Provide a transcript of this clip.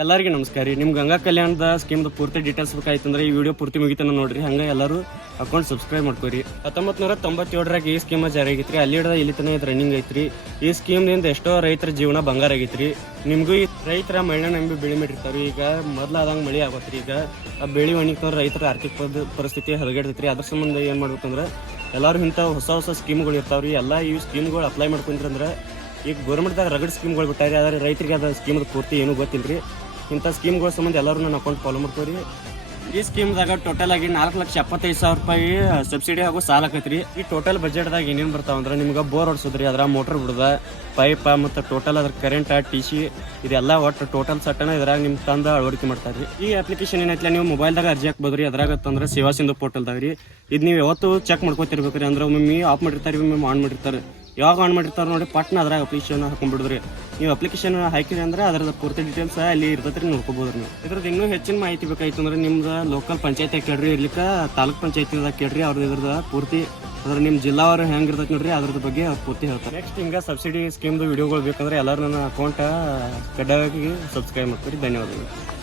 ಎಲ್ಲರಿಗೂ ನಮಸ್ಕಾರ ರೀ. ನಿಮ್ಮ ಗಂಗಾ ಕಲ್ಯಾಣದ ಸ್ಕೀಮ್ದು ಪೂರ್ತಿ ಡೀಟೇಲ್ಸ್ ಬೇಕಾಯ್ತಂದ್ರೆ ಈ ವಿಡಿಯೋ ಪೂರ್ತಿ ಮುಗಿತನ ನೋಡ್ರಿ. ಹಂಗೆ ಎಲ್ಲರೂ ಅಕೌಂಟ್ ಸಬ್ಸ್ಕ್ರೈಬ್ ಮಾಡ್ಕೋರಿ. 1997ರಾಗ ಈ ಸ್ಕೀಮ್ ಜಾರಿ ಆಗೈತ್ರಿ. ಅಲ್ಲಿ ಇಲ್ಲಿ ತನಕ ಇದು ರನ್ನಿಂಗ್ ಐತ್ರಿ. ಈ ಸ್ಕೀಮ್ನಿಂದ ಎಷ್ಟೋ ರೈತರ ಜೀವನ ಬಂಗಾರ ಆಗೈತ್ರಿ. ನಿಮಗೂ ಈ ರೈತರ ಮಳೆ ನಂಬಿ ಬೆಳೆ ಮಾಡಿರ್ತಾವೆ. ಈಗ ಮೊದಲಾದಂಗೆ ಮಳೆ ಆಗೋತ್ರಿ. ಈಗ ಆ ಬೆಳೆ ಒಣಗಿತಂದ್ರೆ ರೈತರ ಆರ್ಥಿಕ ಪರಿಸ್ಥಿತಿ ಹದಗೆಡ್ತೈತ್ರಿ. ಅದ್ರ ಸಂಬಂಧ ಏನು ಮಾಡ್ಬೇಕಂದ್ರೆ ಎಲ್ಲರೂ ಇಂಥ ಹೊಸ ಸ್ಕೀಮ್ಗಳು ಇರ್ತಾವ್ರಿ. ಎಲ್ಲ ಈ ಸ್ಕೀಮ್ಗಳು ಅಪ್ಲೈ ಮಾಡ್ಕೊಂಡ್ರಂದ್ರೆ ಈಗ ಗೌರ್ಮೆಂಟ್ದಾಗ ರಗಡ್ ಸ್ಕೀಮ್ಗಳು ಬಿಟ್ಟಾರಿ. ಆದರೆ ರೈತರಿಗೆ ಅದ ಸ್ಕೀಮ್ದು ಪೂರ್ತಿ ಏನೂ ಗೊತ್ತಿಲ್ಲ ರೀ. ಇಂಥ ಸ್ಕೀಮ್ಗಳ ಸಂಬಂಧ ಎಲ್ಲರೂ ನನ್ನ ಅಕೌಂಟ್ ಫಾಲೋ ಮಾಡ್ತೀವಿ. ಈ ಸ್ಕೀಮ್ದಾಗ ಟೋಟಲ್ ಆಗಿ 4,75,000 ರೂಪಾಯಿ ಸಬ್ಸಿಡಿ ಹಾಗೂ ಸಾಲ ಆಕೈತ್ರಿ. ಈ ಟೋಟಲ್ ಬಜೆಟ್ದಾಗ ಏನೇನು ಬರ್ತಾವಂದ್ರೆ ನಿಮ್ಗೆ ಬೋರ್ ಹೊಡ್ಸೋದ್ರಿ, ಅದ್ರ ಮೋಟರ್ ಬಿಡೋದ, ಪೈಪ ಮತ್ತು ಟೋಟಲ್ ಅದ್ರ ಕರೆಂಟ್, TC ಇದೆಲ್ಲ ಒಟ್ಟು ಟೋಟಲ್ ಸಟ್ಟನ ಇದ್ರಾಗ ನಿಮ್ಮ ತಂದು ಅಳವಡಿಕೆ ಮಾಡ್ತಾರೆ. ಈ ಅಪ್ಲಿಕೇಶನ್ ಏನೈತಿಲ್ಲ ನೀವು ಮೊಬೈಲ್ದಾಗ ಅರ್ಜಿ ಹಾಕ್ಬೋದ್ರಿ. ಅದ್ರಾಗ ತಂದ್ರೆ ಸೇವಾ ಸಿಂಧು ಪೋರ್ಟಲ್ದಾಗ ರೀ. ಇದು ನೀವು ಯಾವತ್ತು ಚೆಕ್ ಮಾಡ್ಕೊತಿರ್ಬೇಕ್ರಿ. ಅಂದ್ರೆ ಒಮ್ಮೆ ಆಫ್ ಮಾಡಿರ್ತಾರೆ, ಒಮ್ಮೆ ಆನ್ ಮಾಡಿರ್ತಾರೆ. ಯಾವಾಗ ಆನ್ ಮಾಡಿರ್ತಾರೆ ನೋಡಿ ಪಟ್ನ ಅದ್ರಾಗ ಅಪ್ಲಿಕೇಶನ್ ಹಾಕೊಂಡ್ಬಿಡ್ರಿ. ನೀವು ಅಪ್ಲಿಕೇಶನ್ ಹಾಕಿರಿ ಅಂದ್ರೆ ಅದ್ರದ್ದು ಪೂರ್ತಿ ಡೀಟೇಲ್ಸ್ ಅಲ್ಲಿ ಇರ್ತೈತ್ರಿ, ನೋಡ್ಕೋಬೋದು ನೀವು. ಇದ್ರದ್ದು ಇನ್ನೂ ಹೆಚ್ಚಿನ ಮಾಹಿತಿ ಬೇಕಾಯ್ತು ಅಂದ್ರೆ ನಿಮ್ದು ಲೋಕಲ್ ಪಂಚಾಯತಿ ಕೇಳ್ರಿ, ಇರ್ಲಿಕ್ಕೆ ತಾಲೂಕ್ ಪಂಚಾಯತಿದಾಗ ಕೇಳ್ರಿ. ಅವ್ರದ್ದು ಇದ್ರದ್ದು ಪೂರ್ತಿ ಅದ್ರ ನಿಮ್ಮ ಜಿಲ್ಲಾ ಅವ್ರು ಹೆಂಗೆ ಇರ್ತೈತೆ ನೋಡ್ರಿ, ಅದ್ರದ್ದು ಬಗ್ಗೆ ಅವ್ರು ಪೂರ್ತಿ ಹೇಳ್ತಾರೆ. ನೆಕ್ಸ್ಟ್ ಹಿಂಗೆ ಸಬ್ಸಿಡಿ ಸ್ಕೀಮ್ದು ವಿಡಿಯೋಗಳು ಬೇಕಂದ್ರೆ ಎಲ್ಲರೂ ನನ್ನ ಅಕೌಂಟ್ ಕಡ್ಡಾಯವಾಗಿ ಸಬ್ಸ್ಕ್ರೈಬ್ ಮಾಡ್ತೀರಿ. ಧನ್ಯವಾದಗಳು.